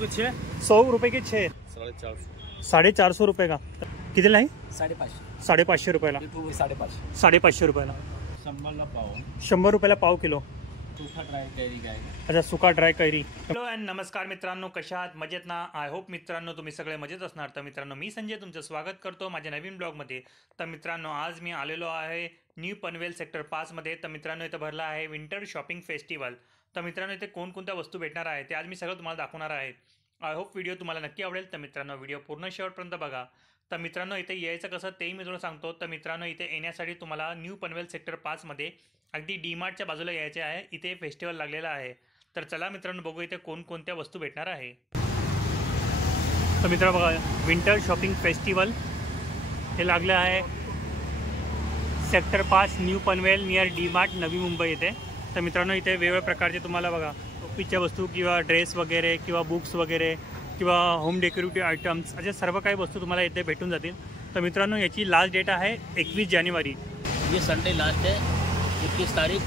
के 6, 100 रुपये के 6, 450, 450 रुपये का कितीला आहे? 550, 550 रुपयाला, 550, 550 रुपयाला, 100 पाव, 100 रुपयाला पाव किलो. सूखा ड्राय कैरी का आहे. अच्छा, सुका ड्राय कैरी. हॅलो अँड नमस्कार मित्रांनो, कशा आहात? मजेत ना? आय होप मित्रांनो तुम्ही सगळे मजेत असणार. तर मित्रांनो, मी संजय तुमचं स्वागत करतो माझ्या नवीन ब्लॉगमध्ये. तर मित्रांनो, आज मी आलेलो आहे न्यू पनवेल सेक्टर 5 मध्ये. तर मित्रांनो, इथं भरला आहे विंटर शॉपिंग फेस्टिवल. तर मित्रांनो, इथे कोणकोणत्या वस्तू भेटणार आहे ते आज मी सगळं तुम्हाला दाखवणार आहे. आय होप व्हिडिओ तुम्हाला नक्की आवडेल. तर मित्रांनो, व्हिडिओ पूर्ण शेवटपर्यंत बघा. तर मित्रांनो, इथे यायचं कसं तेही मी तुम्हाला सांगतो. तर मित्रांनो, इथे येण्यासाठी तुम्हाला न्यू पनवेल सेक्टर 5 मध्ये अगदी डीमार्टच्या बाजूला यायचे आहे. इथे फेस्टिवल लागलेला आहे. तर चला मित्रांनो, बघू इथे कोणकोणत्या वस्तू भेटणार आहे. तर मित्रांनो बघा, विंटर शॉपिंग फेस्टिवल हे लागलं आहे sector 5 new Panvel near DMart Navi Mumbai येथे. तर मित्रांनो, इथे वेगवेगळ्या प्रकारचे तुम्हाला बघा टोपीच्या वस्तू किंवा ड्रेस वगैरे किंवा बुक्स वगैरे किंवा होम डेकोरेटिव्ह आयटम्स असे सर्व काही वस्तू तुम्हाला इथे भेटून जातील. तर मित्रांनो, याची लास्ट डेट आहे 21 जानेवारी. ये संडे लास्ट है. 21 तारीख,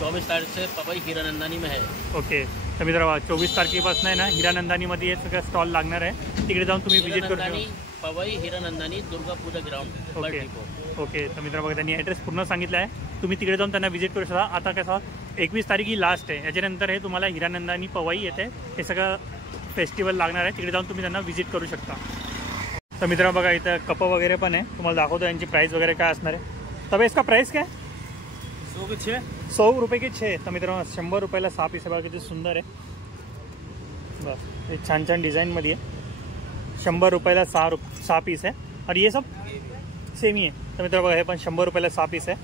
24 तारीख से पवई हीरानंदानी में है. ओके. तर मित्रांनो, 24 तारखेपासून आहे ना हीरानंदानीमध्ये हे सगळं स्टॉल लागणार आहे. तिकडे जाऊन तुम्ही विजिट करू शकता. Powai Hiranandani Durga Puja ground. Okay okay. तर मित्रांनो बघा, त्यांनी ॲड्रेस पूर्ण सांगितला आहे. तुम्ही तिकडे जाऊन त्यांना विजिट करू शकता. आता कसं 21 तारीख ही लास्ट आहे. याच्यानंतर हे तुम्हाला हीरानंदानी पवई येते हे सगळं फेस्टिवल लागणार आहे. तिकडे जाऊन तुम्ही त्यांना विजिट करू शकता. तर मित्रांनो बघा, इथं कप वगैरे पण आहे. तुम्हाला दाखवतो यांची प्राईस वगैरे काय असणार आहे. तब इसका प्राईस काय? 100 के 6, 100 रुपये के 6. तर मित्रांनो, 100 रुपयाला 6 पीस आहे. बघा किती सुंदर आहे. बस हे छान छान डिझाईनमध्ये आहे. 100 रुपयाला 6 पीस आहे. और ये सब सेम ही आहे. तर मित्रांनो बघा, हे पण 100 रुपयाला 6 पीस आहे.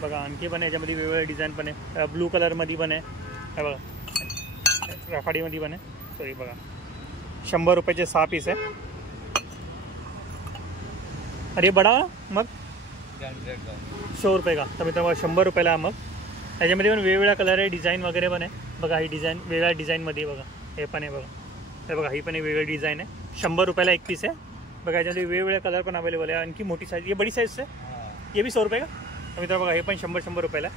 बघा आणखी पण आहे, याच्यामध्ये वेगवेगळे डिझाईन पण आहे. ब्लू कलरमध्ये पण आहे. हे बघा, राखाडीमध्ये पण आहे. सॉरी बघा, 100 रुपयाचे 6 पीस आहे. अरे बडा मग 100 रुपये का. तर मित्रांनो 100 रुपयाला मग. त्याच्यामध्ये पण वेगवेगळ्या कलर आहे, डिझाईन वगैरे पण आहे. बघा ही डिझाईन वेगळ्या डिझाईनमध्ये बघा, हे पण आहे बघा. हे बघा, ही पण एक वेगळी डिझाईन आहे. 100 रुपयाला 1 पीस आहे. बघा याच्यामध्ये वेगवेगळे कलर पण अवेलेबल आहे. आणखी मोठी साईज, ये बडी साईज आहे. ये भी 100 रुपये का. तर मित्रांनो बघा, हे पण 100 रुपयाला.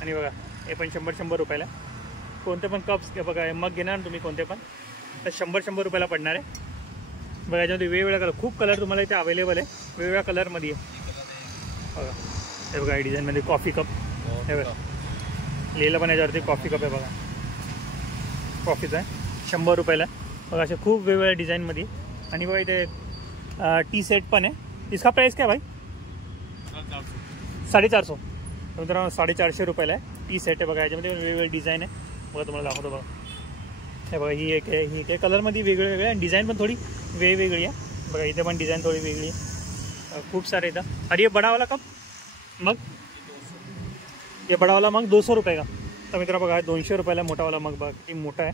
आणि बघा हे पण 100 रुपयाला. कोणते पण कप्स बघा, मग घेणार ना तुम्ही कोणते पण, तर 100 रुपयाला पडणार आहे. बघा याच्यामध्ये वेगवेगळ्या कलर, खूप कलर तुम्हाला इथे अवेलेबल आहे. वेगवेगळ्या कलरमध्ये आहे. बघा हे बघा, डिझाईनमध्ये कॉफी कप हे बघा लिहिलं पण याच्यावरती कॉफी कप आहे. बघा कॉफीचा आहे, 100 रुपयाला. बघा असे खूप वेगवेगळ्या डिझाईनमध्ये. आणि बघा इथे टी सेट पण आहे. इसका प्राइस क्या भाई? 450. मित्रांनो 450 रुपयाला आहे टी सेट आहे. बघा याच्यामध्ये वेगवेगळे डिझाईन आहे. बघा तुम्हाला दाखवतो. बघा हे बघा, ही एक आहे, ही एक कलरमध्ये वेगळे वेगळे आणि डिझाईन पण थोडी वेगवेगळी आहे. बघा इथे पण डिझाईन थोडी वेगळी आहे. खूप सारे इथं. अरे ये बडावाला कप मग, ये बडावाला मग 200 रुपये का. तर मित्रांनो बघा 200 रुपयाला मोठावाला मग. बघा किती मोठा आहे.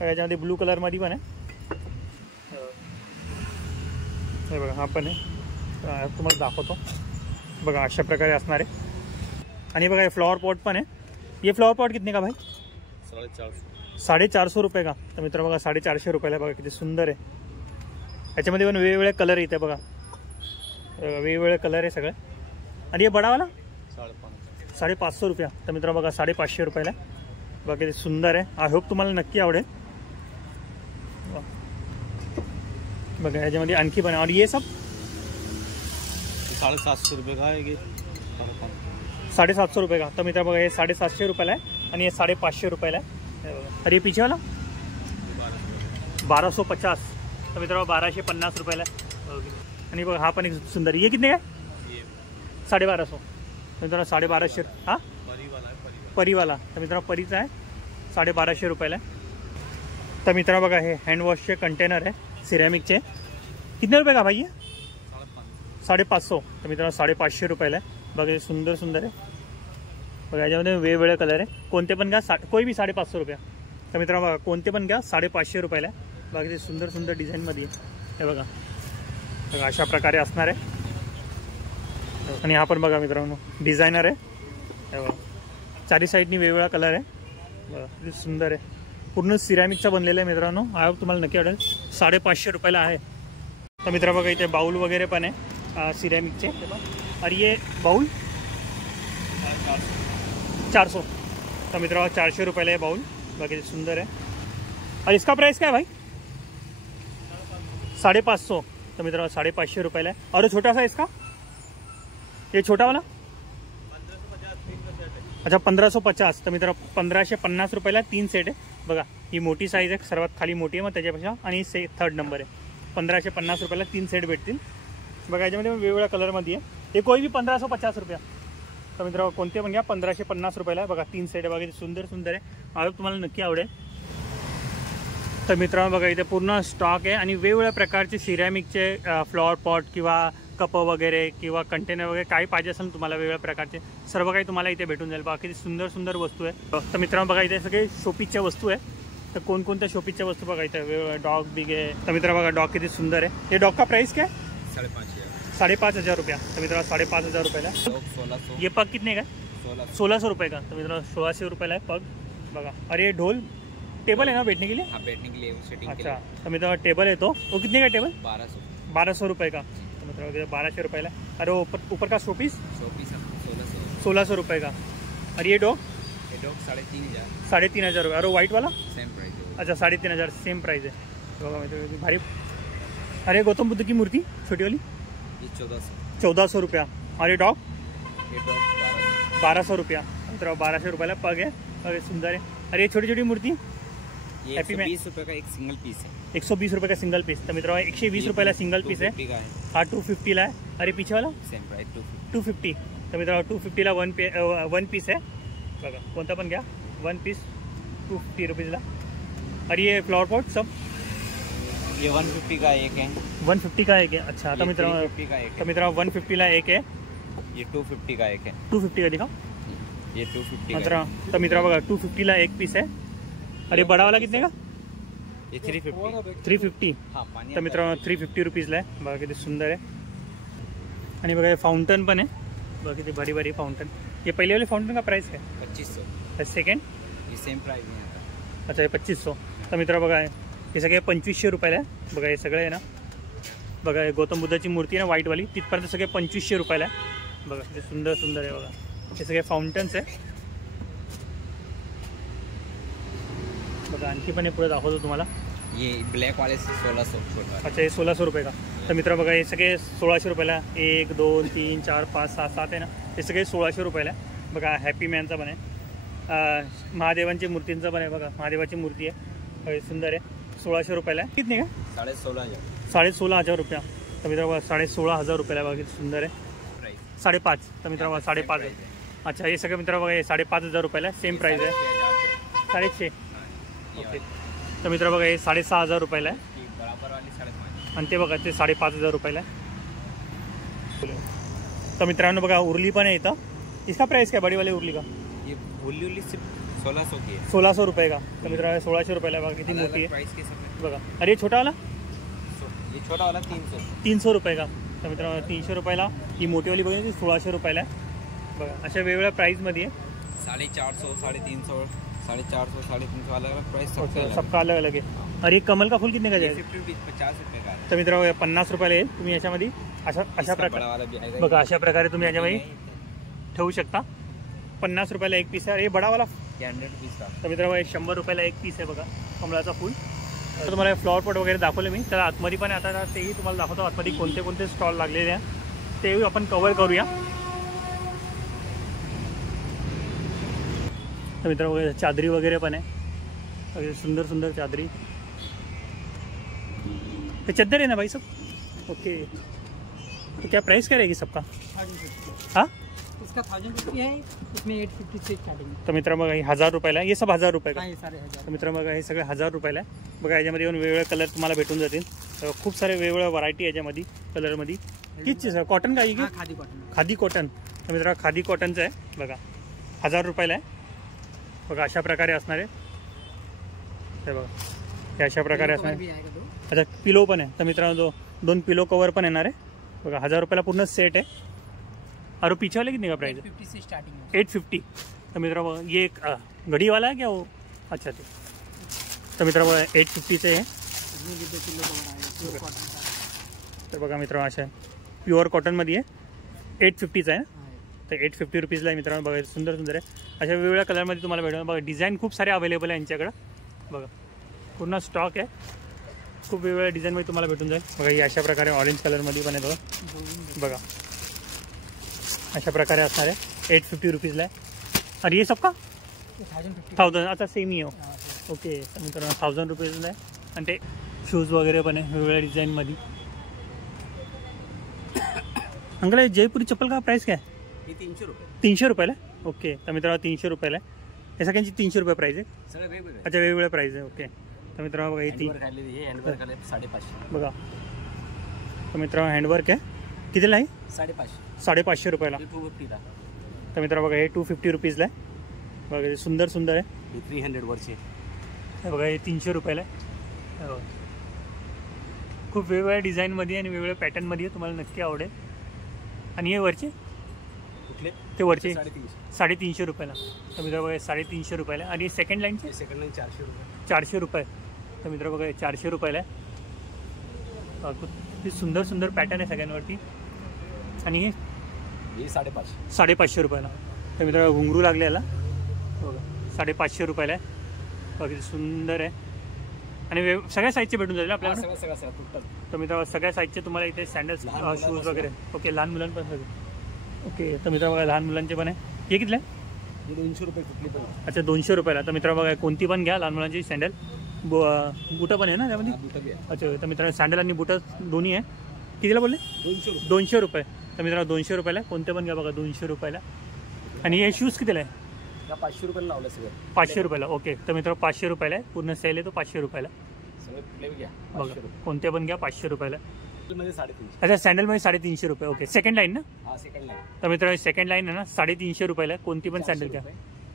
याच्यामध्ये ब्लू कलरमध्ये पण आहे. हे बघा हा पण आहे, तुम्हाला दाखवतो. बघा अशा प्रकारे असणार आहे. आणि बघा हे फ्लॉवर पॉट पण आहे. ये फ्लॉवर पॉट कितने का भाई? 450 रुपये का. तर मित्रांनो बघा 450 रुपयाला. बघा किती सुंदर आहे. याच्यामध्ये पण वेगवेगळे कलर इथे बघा, वेगवेगळे कलर आहे सगळे. आणि हे बडावाला 550 रुपया. तर मित्रांनो बघा 550 रुपयाला. बघा किती सुंदर आहे. आय होप तुम्हाला नक्की आवडेल. बघा याच्यामध्ये आणखी पण आहे. और ये सब 750 रुपये का आहे. 750 रुपये का. तर मित्रांनो बघा हे 750 रुपयाला आहे. आणि हे 550 रुपयाला आहे. अरे पीछे वाला 1250. तर मित्रांनो 1250 रुपयाला आहे. आणि बघा हा पण एक सुंदर. ये कितने का? 1250. मित्रांनो 1250. हां परीवाला. तर मित्रांनो परीचा आहे, 1250 रुपयाला. तर मित्रांनो बघा हे हँडवॉशचे कंटेनर आहे सिरॅमिकचे. कितने रुपये का भाई? 550. तर मित्रांनो 550 रुपयाला आहे. बघा हे सुंदर सुंदर आहे. बघा याच्यामध्ये वेगवेगळे कलर आहे. कोणते पण घ्या, कोई भी 550 रुपया. तर मित्रांनो बघा कोणते पण घ्या 550 रुपयाला. बघा ते सुंदर सुंदर डिझाईनमध्ये आहे. हे बघा बघा अशा प्रकारे असणार आहे. आणि हा पण बघा मित्रांनो डिझायनर आहे. हे बघा चारी साईडनी वेगवेगळा कलर आहे. बघा किती सुंदर आहे. पूर्ण सिरॅमिकचा बनलेला आहे मित्रांनो. हा तुम्हाला नक्की आवडेल. 550 रुपयाला आहे. तर मित्रांनो बघा इथे बाउल वगैरे पण आहे सिरॅमिकचे. और ये बाउल 400. तर मित्रांनो 400 रुपयाला आहे बाउल. बघा किती सुंदर आहे. और इसका प्राइस क्या है भाई? 550. तो मित्रों 550 रुपयाला आहे. और छोटा सा इसका, ये छोटा वाला 1550. अच्छा 1550. तर मित्रांनो 1550 रुपयाला 3 सेट आहे बघा. ही मोठी साईज आहे, सर्वात खाली मोठी आहे मग त्याच्यापेक्षा, आणि थर्ड नंबर आहे. 1550 रुपयाला 3 सेट भेटतील बघा. याच्यामध्ये वेगवेगळ्या कलरमध्ये आहे. हे कोई भी 1550 रुपया. तर मित्रांनो कोणते पण घ्या, 1550 रुपयाला आहे बघा. 3 सेट आहे बघा, सुंदर सुंदर आहे. आज तुम्हाला नक्की आवडेल. तर मित्रांनो बघा इथे पूर्ण स्टॉक आहे आणि वेगवेगळ्या प्रकारचे सिरॅमिकचे फ्लॉवर पॉट किंवा कप वगैरे किंवा कंटेनर वगैरे काही पाहिजे असेल तुम्हाला वेगवेगळ्या प्रकारचे सर्व काही तुम्हाला इथे भेटून जाईल. बाकी सुंदर सुंदर वस्तू आहे. तर मित्रांनो बघा इथे सगळे शोपीसच्या वस्तू आहे. तर कोणकोणत्या शोपीसच्या वस्तू बघा इथे वेगवेगळ्या. डॉग बिग आहे. तर मित्रांनो बघा डॉग किती सुंदर आहे. हे डॉग का प्राइस क्या है? 5,500 रुपया. तर मित्रांनो 5,500 रुपयाला. 1600. ये पग कितने का? 1600 रुपये का. तो मित्रों 1600 रुपये है पग बघा. और ये ढोल टेबल है ना बैठने के लिए? हाँ, बैठने के लिए सेटिंग अच्छा. तो मित्रों टेबल है तो वो कितने का टेबल? 1200 रुपये का. तो मित्रों 1200 रुपये. अरे ऊपर का शोपीस 1600 रुपये का. और ये डॉग 3,500. 3,500 रुपये. और व्हाइट वाला सेम प्राइस. अच्छा 3,500 सेम प्राइस है बघा मित्रों भारी. अरे गौतम बुद्ध की मूर्ति छोटी वाली ये 1400 रुपया. और ये डॉग 1200. 1200 रुपया. मित्रों 1200 रुपयाला पग है. अरे सुंदर है. अरे ये छोटी छोटी मूर्ति ये 120 रुपये का एक सिंगल पीस है. 120 रुपये का सिंगल पीस. तो मित्रों 120 रुपयाला सिंगल पीस है. 250 का है. हा 250ला आहे. अरे पीछे वाला सेम प्राइस 250. तर मित्रांनो 250ला वन पीस आहे बघा. कोणता पण घ्या, 1 पीस 250 रुपीजला. अरे ये फ्लावर पॉट सब ये 150 का एक है. 150 का एक आहे. अच्छा. तर मित्रांनो 350 का एक है. 150ला एक आहे. ये 250 का एक है. 250 का दिखा ये 250 का मित्रा. तर मित्रा बघा 250ला एक पीस आहे. अरे बडा वाला कितने का? ये 350. 350. हाँ, पानी तर मित्रांनो 350 रुपीजला आहे बघा. किती सुंदर आहे. आणि बघा हे फाउंटन पण आहे बघा. किती भारी भारी फाउंटन. ये पहले वाले फाउंटन का प्राइस क्या है? 2500. सेकंड ये सेम प्राइस में आता है. अच्छा हे 2500. तर मित्रा बघा हे सगळे 2500 रुपयाला आहे बघा. हे सगळे आहे ना बघा. हे गौतम बुद्धाची मूर्ती आहे ना व्हाईटवाली, तिथपर्यंत सगळे 2500 रुपयाला आहे बघा. किती सुंदर सुंदर आहे बघा. हे सगळे फाउंटन्स आहे बघा. आणखी पण हे पुढे दाखवतो तुम्हाला. ये ब्लैक वाले से 1600 छोटा. अच्छा हे 1600 रुपये का. तर मित्र बघा हे सगळे 1600 रुपयाला. 1 2 3 4 5 6 7 आहे ना, हे सगळे 1600 रुपयाला आहे बघा. हॅपी मॅनचा पण आहे. महादेवांची मूर्तींचं पण आहे बघा. महादेवाची मूर्ती आहे सुंदर आहे. 1600 रुपयाला आहे. कितने का? 16,500. 16,500 रुपया. तर मित्र बघा 16,500 रुपयाला बघा. किती सुंदर आहे. 5.5. तर मित्र बघा 5.5 आहे. अच्छा हे सगळे मित्र बघा हे 5,500 रुपयाला सेम प्राईस आहे. 650. ओके. तर मित्र बघा हे 6,500 रुपयाला आहे. बराबर वाली 5,500. आणि ते बघा ते 5,500 रुपयाला आहे. तर मित्रांनो बघा उरली पण आहे इथं. इसका प्राइस क्या बड़ी वाली उरली का? ये उल्ली सिर्फ 1600 की है. 1600 रुपये का. तर मित्रांनो 1600 रुपयाला बघा. किती मोठी आहे प्राइस के सब बघा. अरे ये छोटा वाला ये छोटा वाला 300. 300 रुपये का. तर मित्रांनो 300 रुपयाला. ही मोठीवाली बघा ती 1600 रुपयाला आहे बघा. अशा वेगवेगळ्या प्राईजमध्ये आहे. 450, 350, 450, 350 अलग अलग प्राइस सबका अलग अलग आहे. अरे कमल का फूल कितने का जाईल? 50 रुपये का है. तर मित्रांनो 50 रुपयाला येईल. तुम्ही याच्यामध्ये अशा इसका प्रकारे बड़ा वाला भी आएगा. बघा अशा प्रकारे तुम्ही याच्यामध्ये ठेवू शकता. 50 रुपयाला एक पीस आहे. अरे बडा वाला ये 100 रुपीस का. तर मित्रांनो 100 रुपयाला एक पीस आहे बघा कमळाचा फूल. तर तुम्हाला फ्लॉवर पॉट वगैरे दाखवले मी. तर आतमध्ये पण आता तेही तुम्हाला दाखवतो. आतमध्ये कोणते कोणते स्टॉल लागलेले आहे तेही आपण कव्हर करूया. तर मित्रांनो चादरी वगैरे पण आहे. सुंदर सुंदर चादरी. ये चद्दर है ना भाई सब? ओके. तो क्या प्राइस क्या रहेगी सबका? 1050. हाँ इसका 1000 रुपये है. इसमें 850 से स्टार्टिंग है. तर मित्रांनो बघा हे 1000 रुपयाला आहे. हे सब 1000 रुपये का. हाँ, ये सारे 1000. तर मित्रांनो बघा हे सगळे 1000 रुपयाला आहे बघा. याच्यामध्ये येऊन वेगवेगळे कलर तुम्हाला भेटून जातील. खूप सारे वेगवेगळ्या व्हरायटी याच्यामध्ये कलरमध्ये. हीच चीज कॉटन का आहे हाँ, की खादी कॉटन. खादी कॉटन. तर मित्रांनो खादी कॉटनचं आहे बघा. 1000 रुपयाला आहे बघा. अशा प्रकारे असणार आहे हे बघा. हे अशा प्रकारे असणार आहे. भी आएगा दो. अच्छा पिलो पण आहे. तर मित्रांनो 2 पिलो कवर पण येणार आहे बघा. 1000 रुपयाला पूर्ण सेट आहे. और पीछे वाले कितने का प्राइस है? 850 से स्टार्टिंग है. 850. तर मित्रांनो ये एक घड़ी वाला है क्या वो? अच्छा ते. तर मित्रांनो 850चं आहे. इसमें भी 2 किलो कवर आएगा प्योर कॉटन का. तर बघा मित्रांनो अशा प्युअर कॉटनमध्ये आहे. 850चं आहे. हाँ, तर 850 रुपीजला आहे मित्रांनो बघा. सुंदर सुंदर आहे. अशा वेगवेगळ्या कलरमध्ये तुम्हाला भेटेल बघा. डिझाईन खूप सारे अवेलेबल आहे यांच्याकडं बघा. पूर्ण स्टॉक आहे. खूप वेगवेगळ्या डिझाईनमध्ये तुम्हाला भेटून जाईल. बघा ही अशा प्रकारे ऑरेंज कलरमध्ये पण आहे बघा. अशा प्रकारे असणार आहे. 850 रुपीजला आहे. आणि हे सब का 1000 आता सेम ही हो. ओके मित्रांनो 1000 रुपीजला आहे. आणि ते शूज वगैरे पण आहे वेगवेगळ्या डिझाईनमध्ये. अंकल हे जयपुरी चप्पल का प्राइस काय? हे 300 रुपये. 300 रुपयाला. ओके तर मित्रांनो 300 रुपयाला आहे. हे सगळ्यांची 300 रुपये प्राईस आहे. सगळे वेगवेगळे. अच्छा वेगवेगळे प्राईस आहे. ओके तर मित्रांनो बघा हे हँडवर्क आले 550. बघा तर मित्रांनो हँडवर्क आहे. कितीला आहे? 550. 550 रुपयाला. 250ला. तर मित्रांनो बघा हे 250 रुपीजला आहे. बघा हे सुंदर सुंदर आहे. हे 300 वरचे. हे बघा हे 300 रुपयाला आहे. खूप वेगवेगळ्या डिझाईनमध्ये आणि वेगवेगळ्या पॅटर्नमध्ये तुम्हाला नक्की आवडेल. आणि हे वरचे कुठले? ते वरचे 350. 350 रुपयाला. तर मित्र बघा 350 रुपयाला. आणि सेकंड लाईनचे सेकंड लाईन 400 रुपये. 400 रुपये. तर मित्र बघा 400 रुपयाला आहे. खूप सुंदर सुंदर पॅटर्न आहे सगळ्यांवरती. आणि हे 550. 550 रुपयाला. तर मित्र घुंगरू लागले याला बघा 550 रुपयाला आहे. बघा किती सुंदर आहे. आणि सगळ्या साईजचे भेटून जाईल आपल्याला. सगळं टोटल. तर मित्र सगळ्या साईजचे तुम्हाला इथे सँडल्स शूज वगैरे. ओके लहान मुलांपण सगळे. ओके तर मित्र बघा लहान मुलांचे पण आहे. हे कितले? हे 200 रुपये कुठली पण. अच्छा 200 रुपयाला. तर मित्र बघा कोणती पण घ्या लहान मुलांची सँडल. बुटं पण आहे ना त्यामध्ये. अच्छा तर मित्रांनो सँडल आणि बुटं दोन्ही आहे. कितीला बोलले? 200 रुपये. तर मित्रांनो 200 रुपयाला कोणते पण घ्या बघा 200 रुपयाला. आणि हे शूज कितीला आहे? 500 रुपयाला लावलं सगळं. 500 रुपयाला. ओके तर मित्रांनो 500 रुपयाला आहे. पूर्ण सेल आहे तो 500 रुपयाला. सगळे कुठले घ्या बघा कोणते पण घ्या 500 रुपयाला. मध्ये 350. अच्छा सँडलमध्ये 350 रुपये. ओके सेकंड लाईन ना. हा सेकंड लाईन. तर मित्रांनो सेकंड लाईन आहे ना 350 रुपयाला आहे. कोणती पण सँडल घ्या.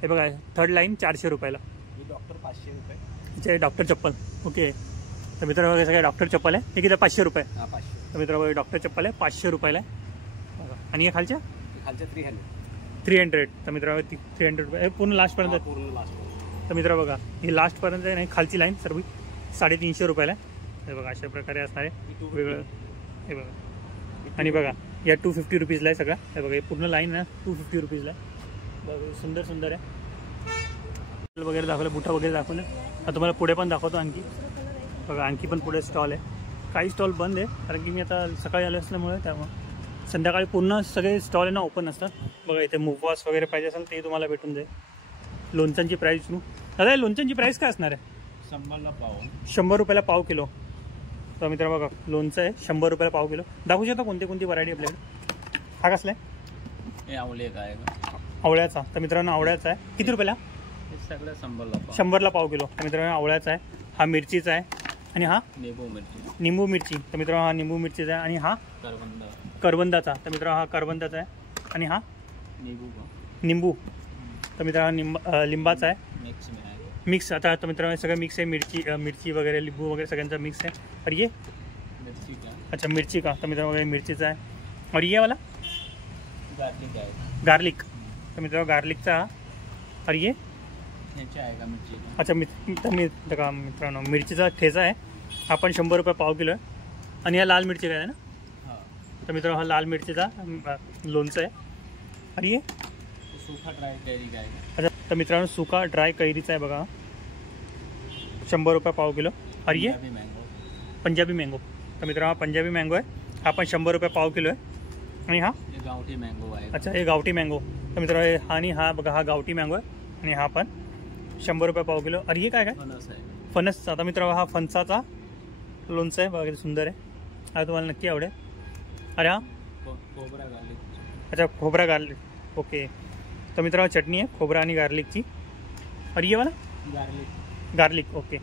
हे बघा थर्ड लाईन 400 रुपयाला. ही डॉक्टर 500 रुपये. अच्छा डॉक्टर चप्पल. ओके तर मित्रांनो बघा सगळे डॉक्टर चप्पल आहे. हे किती 500 रुपये. हा 500. तर मित्रांनो बघा डॉक्टर चप्पल आहे 500 रुपयाला आहे. बघा आणि हे खालच्या 300. 300. तर मित्रांनो 300 रुपये. हे पूर्ण लास्टपर्यंत. पूर्ण लास्ट. तर मित्र बघा ही लास्टपर्यंत आहे. खालची लाईन सर्व 350 रुपयाला आहे. हे बघा अशा प्रकारे असणार आहे वेगळं. हे बघा आणि बघा या 250 रुपीजला आहे सगळं. हे बघा हे पूर्ण लाईन ना 250 रुपीजला आहे. बघा सुंदर सुंदर आहे. वगैरे दाखवलं बुटा वगैरे दाखवलं. आता तुम्हाला पुढे पण दाखवतो आणखी. बघा आणखी पण पुढे स्टॉल आहे. काही स्टॉल बंद आहे कारण की मी आता सकाळी आले असल्यामुळे त्यामुळे. संध्याकाळी पूर्ण सगळे स्टॉल आहे ना ओपन असतात. बघा इथे मुखवास वगैरे पाहिजे असेल ते तुम्हाला भेटून जाईल. लोणच्यांची प्राईस दादा लोणच्यांची प्राईस काय असणार आहे? 100ला पाव. 100 रुपयाला पाव किलो. तर मित्र बघा लोणचं आहे 100 रुपयाला पाव किलो. दाखवू शकता कोणती कोणती व्हरायटी आपल्याकडे. हा कसला आहे? हे आवले काय आवळ्याचा. तर मित्रांनो आवळ्याचा आहे. किती रुपयाला? हे सगळं 100ला 100ला पाव किलो. तर मित्रांनो आवळ्याचा आहे. हा मिरचीचा आहे. आणि हा निंबू मिरची. तर मित्रांनो हा निंबू मिरचीचा आहे. आणि हा करवंदाचा. तर मित्रांनो हा करवंदाचा आहे. आणि हा निंबू. तर मित्रांनो लिंबाचा आहे. मिक्स. आता तर मित्रांनो सगळं मिक्स आहे. मिरची वगैरे लिंबू वगैरे सगळ्यांचा मिक्स आहे. और ये अच्छा मिरची का. तर मित्रांनो मिरचीचा आहे. और ये वाला गार्लिक. तर मित्रांनो गार्लिकचा. और ये अच्छा मित्रांनो मिरचीचा ठेचा आहे. हा पण 100 रुपये पाव किलो आहे. आणि हा लाल मिरची काय आहे ना. तर मित्रांनो हा लाल मिरचीचा लोणचं आहे. आणि ये सुखा ड्राय कैरी काय. अच्छा तर मित्रांनो सुका ड्राय कैरीचा आहे बघा 100 रुपये पाव किलो. और ये पंजाबी मँगो. तर मित्रांनो हा पंजाबी मँगो आहे. हा पण 100 रुपये पाव किलो आहे. आणि हा गावठी मँगो आहे. अच्छा हे गावठी मँगो. तर मित्रांनो आणि हा बघा हा गावठी मँगो आहे. आणि हा पण 100 रुपये पाव किलो. आणि हे काय काय फणसचा. आता मित्रांनो हा फणसाचा लोणचं आहे बघा किती सुंदर आहे. हा तुम्हाला नक्की आवडेल. अरे हा खोबरा गार्लिक. अच्छा खोबरा गार्लिक. ओके तर मित्रांनो चटणी आहे खोबरा आणि गार्लिकची. और ये वाला गार्लिक. ओके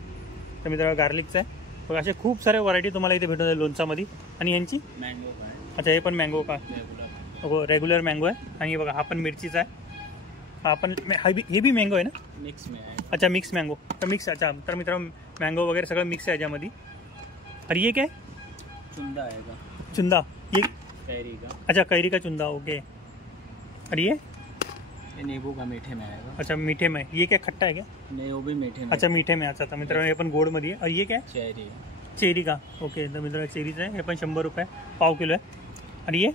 तर मित्रांनो गार्लिकचा आहे. बघा असे खूप सारे व्हरायटी तुम्हाला इथे भेटून जाईल लोणचामध्ये. आणि यांची मँगो काय. अच्छा हे पण मँगो का. हो रेग्युलर मँगो आहे. आणि बघा हा पण मिरचीचा आहे. हा पण हे बी मँगो आहे ना. मिक्स में आहे. अच्छा मिक्स मँगो. तर मिक्स. अच्छा तर मित्रांनो मँगो वगैरे सगळं मिक्स आहे याच्यामध्ये. अरे ये काय चुंदा आहे का. चुंदा. ये कैरी का. अच्छा कैरी का चुंदा. ओके. अरे ये नींबू का मीठे में आएगा. अच्छा मीठे में. ये क्या खट्टा है क्या. नहीं वो भी मीठे में. अच्छा मीठे में. अच्छा तर मित्रांनो हे पण गोडमध्ये आहे. और ये क्या चेरी. चेरी का. ओके तर मित्रांनो चेरीचं आहे. हे पण 100 रुपये पाव किलो आहे. आणि ये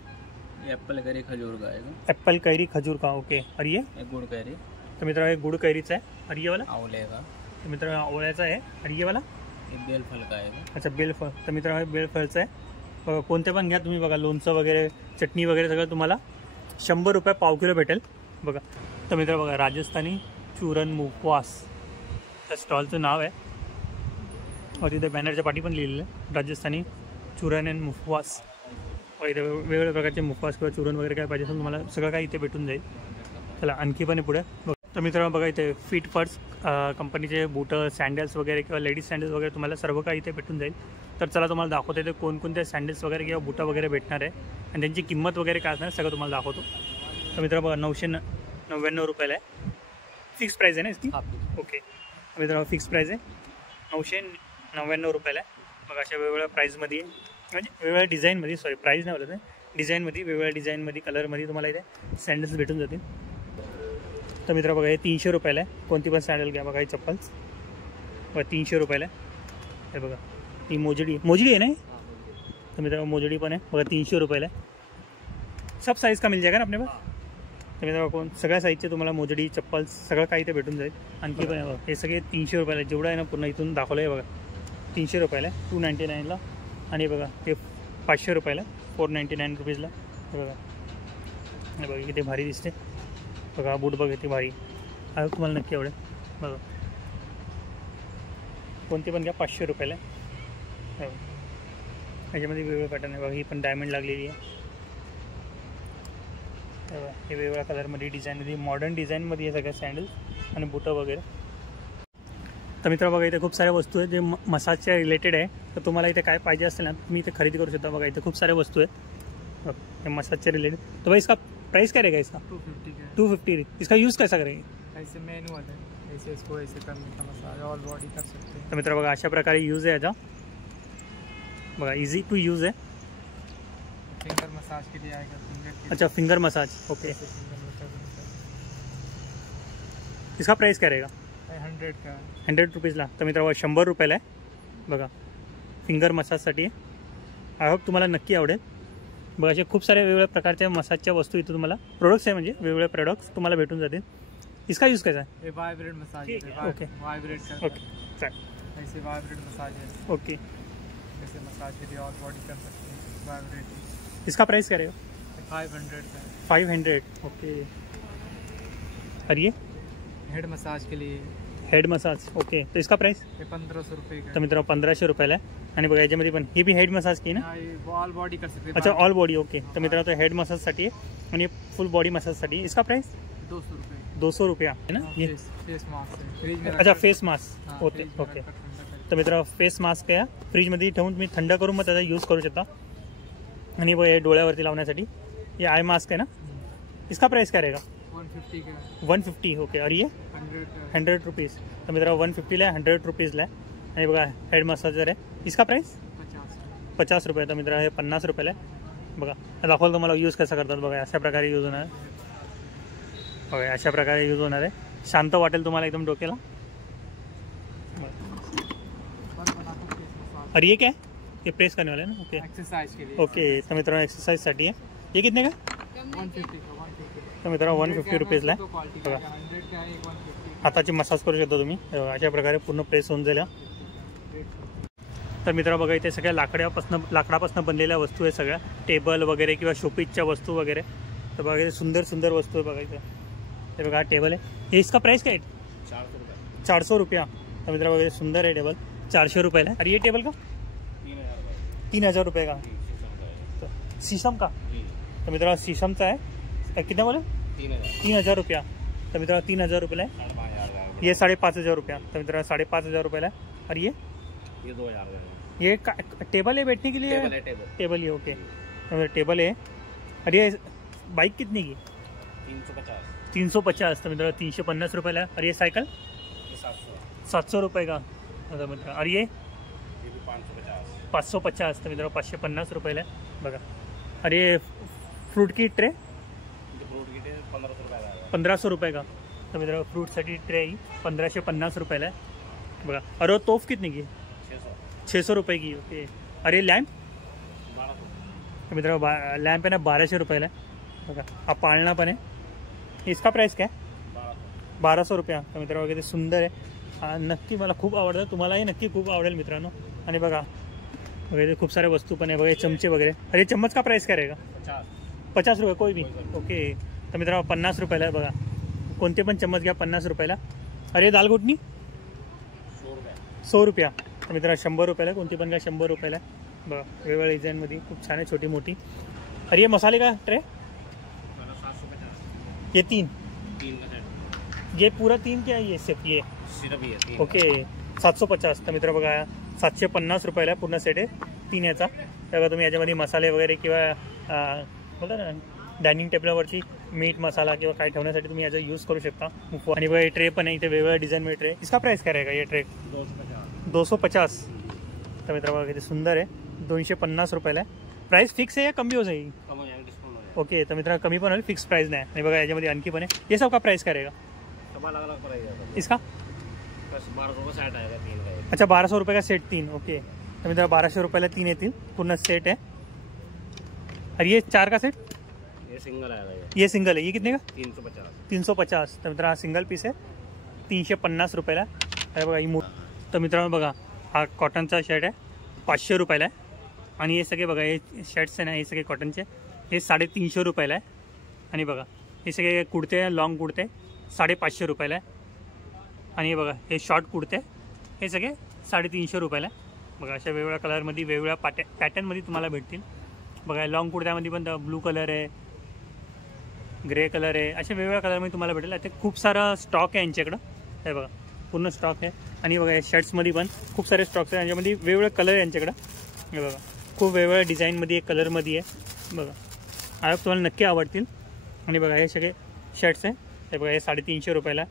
एप्पल कैरी खजूर का आएगा. एप्पल कैरी खजूर का. ओके. और ये गुड़ कैरी. तर मित्रांनो हे गुड कैरीचं आहे. और ये वाला आवले का. तर मित्र ओळ्याचा आहे. आणि ये वाला ये बेल फल का है. अच्छा बेलफळ. तर मित्र हे बेलफळचं आहे. बघा कोणते पण घ्या तुम्ही. बघा लोणचं वगैरे चटणी वगैरे सगळं तुम्हाला 100 रुपये पाव किलो भेटेल. बघा तर मित्र बघा राजस्थानी चूरन मुखवास त्या स्टॉलचं नाव आहे. और तिथे बॅनरच्या पाठी पण लिहिलेलं आहे राजस्थानी चूरन अँड मुखवास. और इथे वेगवेगळ्या प्रकारचे मुखवास किंवा चूरन वगैरे काय पाहिजे असेल तुम्हाला सगळं काही इथे भेटून जाईल. चला आणखी पण आहे पुढे. तर मित्रांनो बघा इथे फिट फर्स्ट कंपनीचे बूटं सँडल्स वगैरे किंवा लेडीज सँडल्स वगैरे तुम्हाला सर्व काही इथे भेटून जाईल. तर चला तुम्हाला दाखवतो इथे कोणकोणते सँडल्स वगैरे किंवा बुटं वगैरे भेटणार आहे आणि त्यांची किंमत वगैरे काय असणार सगळं तुम्हाला दाखवतो. तर मित्रांनो बघा 999 रुपयाला आहे. फिक्स प्राईस आहे ना इसकी. ओके मित्रांनो फिक्स प्राईस आहे 999 रुपयाला आहे. बघा अशा वेगवेगळ्या प्राईजमध्ये म्हणजे वेगवेगळ्या डिझाईनमध्ये सॉरी प्राईज नाही बोलत आहे डिझाईनमध्ये वेगवेगळ्या डिझाईनमध्ये कलरमध्ये तुम्हाला इथे सँडल्स भेटून जातील. तर मित्र बघा हे 300 रुपयाला आहे. कोणती पण सँडल घ्या बघा ही चप्पल्स बघा 300 रुपयाला आहे. हे बघा ही मोजडी आहे ना. तो मित्रों मोजड़ी पण आहे बघा 300 रुपयाला आहे. सब साइज़ का मिल जाएगा ना अपने पास. तर मित्रांनो कोण सगळ्या साईजचे तुम्हाला मोजडी चप्पल सगळं काही ते भेटून जाईल. आणखी पण आहे बघा हे सगळे 300 रुपयाला जेवढं आहे ना पूर्ण इथून दाखवलं आहे बघा 300 रुपयाला आहे 299ला. आणि बघा हे 500 रुपयाला 499 रुपीजला. हे बघा हे बघा किती भारी दिसते. बघा बूट बघा किती भारी आहे तुम्हाला नक्की आवडेल. बघा कोणती पण घ्या 500 रुपयाला. याच्यामध्ये वेगवेगळे पॅटर्न आहे बघा. ही पण डायमंड लागलेली आहे. हे वेगवेगळ्या कलरमध्ये डिझाईनमध्ये मॉडर्न डिझाईनमध्ये आहे सगळ्या सँडल्स आणि बुटं वगैरे. तर मित्र बघा इथे खूप साऱ्या वस्तू आहेत जे मसाजच्या रिलेटेड आहे. तर तुम्हाला इथे काय पाहिजे असेल ना तुम्ही इथे खरेदी करू शकता. बघा इथे खूप साऱ्या वस्तू आहेत हे मसाजच्या रिलेटेड. तो भाई इसका प्राइस क्या रहेगा इसका. 250. इसका यूज़ कैसा करेंगे. ऐसे मैनुअल है ऐसे इसको ऐसे करने का मसाज ऑल बॉडी कर सकते हैं. तर मित्र बघा अशा प्रकारे यूज आहे याचा. बघा इजी टू यूज़ है. फिंगर मसाज के लिए आएगा. फिंगर अच्छा फिंगर मसाज ओके. इसका प्राइस क्या रहेगा. 100 का 100 रुपीजला. तर मित्र 100 रुपयाला आहे. बघा फिंगर मसाजसाठी आय होप तुम्हाला नक्की आवडेल. बघा असे खूप सारे वेगवेगळ्या प्रकारच्या मसाजच्या वस्तू इथं तुम्हाला प्रोडक्ट्स आहे म्हणजे वेगवेगळे प्रोडक्ट्स तुम्हाला भेटून जातील. इसका यूज़ कैसा है. ये वाइब्रेट मसाज है. ओके. वाइब्रेट करता ओके चालेल. है. ऐसे वाइब्रेट मसाज है. ओके ऐसे मसाज के लिए ऑल बॉडी कर सकते हैं. वाइब्रेट इसका प्राइस क्या रहेगा. 500 का है. 500 ओके. और ये हेड मसाज के लिए हेड मसाज ओके. तो इसका प्राइस. ये 1500 रुपये का तर मित्र 1500 रुपयाला आहे. आणि बघा याच्यामध्ये पण ही बी हेड मसाज की ना. है. ये ऑल बॉडी कर सकते हैं. अच्छा ऑल बॉडी ओके. तर मित्रांनो तो हेड मसाजसाठी आहे आणि फुल बॉडी मसाजसाठी. इसका प्राइस 200 रुपये. 200 रुपया है ना ये. फेस मास्क है. फ्रीज में अच्छा फेस मास्क हाँ, ओके फ्रीज में ओके. रखकर ठंडा करके. तर मित्र फेस मास्क आहे फ्रीजमध्ये ठेवून तुम्ही थंड करून मग त्याचा यूज करू शकता. आणि बघा हे डोळ्यावरती लावण्यासाठी ये आई मास्क है ना. इसका प्राइस क्या रहेगा. 150 का 150 ओके. और ये 100 का 100 रुपीज़. तर मित्र 150ला आहे 100 रुपीजला आहे. आणि बघा हेड मसाजर आहे. इसका प्राइस 50 रुपये. तर मित्र हे 50 रुपयाला आहे. बघा दाखवलं तुम्हाला यूज कसा करतात. बघा अशा प्रकारे यूज होणार आहे. बघा अशा प्रकारे यूज होणार आहे. शांत वाटेल तुम्हाला एकदम डोक्याला. और ये क्या है ये प्रेस करने वाला है ना ओके. एक्सरसाइज के लिए ओके तर मित्रांनो एक्सरसाइजसाठी आहे. ये कितने का. 150 का 150 तर मित्रांनो 150 रुपीजला आहे. तो क्वालिटी बघा का 100 का है. 150 हाताची मसाज करू शकता तुम्ही. अशा प्रकारे पूर्ण प्रेस होऊन जाईल. तर मित्र बघा इथे सगळ्या लाकडापासून बनलेल्या वस्तू आहे सगळ्या टेबल वगैरे किंवा शोपीसच्या वस्तू वगैरे. तर बघा इथे सुंदर वस्तू आहे बघा इथे. हे बघा टेबल आहे. हे इसका प्राइस काय आहे 400 रुपया. तर मित्र बघा सुंदर आहे टेबल 400 रुपयाला आहे. अरे ये टेबल का 3000 रुपये का. शीशम का. तर मित्र शीशमचा आहे कितना बोले 3000 रुपया. तर मित्र 3000 रुपयाला आहे. ये 5500 रुपया. तर मित्र 5500 रुपयाला आहे. और ये 2000 ये टेबल है बैठने के लिए. टेबल ही ओके. तो टेबल है. और ये बाइक कितने की 350. तो मित्र 350 रुपयाला आहे. और ये साइकिल 700 रुपये का. तर मित्र और ये 550. तर मित्र 550 रुपयाला आहे. बघा. और ये फ्रूट की ट्रे 1500 रुपये का. तर मित्र फ्रूटसाठी ट्रे ही 1550 रुपयाला आहे. बघा. और वो तोफ कितने की 600 रुपये की ओके. अरे लॅम्प तर मित्र लॅम्प आहे ना 1200 रुपयाला आहे. बघा हा पाळणा पण आहे. इसका प्राइस काय 1200 रुपया. तर मित्र वगैरे सुंदर आहे नक्की मला खूप आवडतं, तुम्हालाही नक्की खूप आवडेल मित्रांनो. आणि बघा वगैरे खूप साऱ्या वस्तू पण आहे बघा, चमचे वगैरे. अरे चम्मच का प्राइस काय रहेगा? 50 रुपये कोई भी. ओके तर मित्रांनो 50 रुपयाला बघा, कोणते पण चम्मच घ्या 50 रुपयाला. अरे दाल घुटणी 100 रुपया. तर मित्रांनो 100 रुपयाला, कोणती पण घ्या 100 रुपयाला. बघा वेगवेगळ्या डिझाईनमध्ये खूप छान आहे, छोटी मोठी. अरे ये मसाले का ट्रे, ये 3 ये पूरा 3 क्या है ये सिर्फ ये सिर्फ ये ओके 750. तर मित्र बघा 750 रुपयाला पूर्ण सेट आहे 3 याचा. तेव्हा तुम्ही याच्यामध्ये मसाले वगैरे किंवा बोलता ना डायनिंग टेबलावरची मीठ मसाला किंवा काय ठेवण्यासाठी तुम्ही याचा यूज करू शकता. आणि बघा ट्रे पण आहे इथे, वेगवेगळ्या डिझाईनमध्ये ट्रे. इसका प्राइस काय रहेगा ये ट्रे? 250. तर मित्र बघा किती सुंदर आहे, 250 रुपयाला आहे. प्राइस फिक्स आहे या कमी हो जाईल? ओके तर मित्रांनो कमी पण होईल, फिक्स प्राइस नाही. आणि बघा याच्यामध्ये आणखी पण आहे. ये सब का प्राइस काय रहेगा? इसका 1200 का सेट आएगा 3 का. अच्छा 1200 रुपये का सेट 3. ओके तर मित्रांनो 1200 रुपयाला 3 येतील, पूर्ण सेट आहे. और ये 4 का सेट? ये सिंगल आएगा. ये सिंगल है, ये कितने का? 350. 350. तर मित्रांनो हा सिंगल पीस आहे 350 रुपयाला. अरे बघा ही तर मित्रांनो बघा हा कॉटनचा शर्ट आहे 500 रुपयाला आहे. आणि हे सगळे बघा हे शर्ट्स आहे ना, हे सगळे कॉटनचे, हे 350 रुपयाला आहे. आणि बघा हे सगळे कुर्ते लॉंग कुर्ते 550 रुपयाला आहे. आणि हे बघा हे शॉर्ट कुर्ते हे सगळे 350 रुपयाला आहे. बघा अशा वेगवेगळ्या कलरमध्ये वेगवेगळ्या पॅटर्नमध्ये तुम्हाला भेटतील. बघा लॉंग कुर्त्यामध्ये पण ब्लू कलर आहे, ग्रे कलर आहे, अशा वेगवेगळ्या कलरमध्ये तुम्हाला भेटेल. आता खूप सारा स्टॉक आहे यांच्याकडं, हे बघा पूर्ण स्टॉक आहे. आणि बघा या शर्ट्समध्ये पण खूप सारे स्टॉक्स आहे, यांच्यामध्ये वेगवेगळे कलर आहे यांच्याकडं. हे बघा खूप वेगवेगळ्या डिझाईनमध्ये आहे, कलरमध्ये आहे. बघा आयोग तुम्हाला नक्की आवडतील. आणि बघा हे सगळे शर्ट्स आहे, हे बघा हे 350 रुपयाला.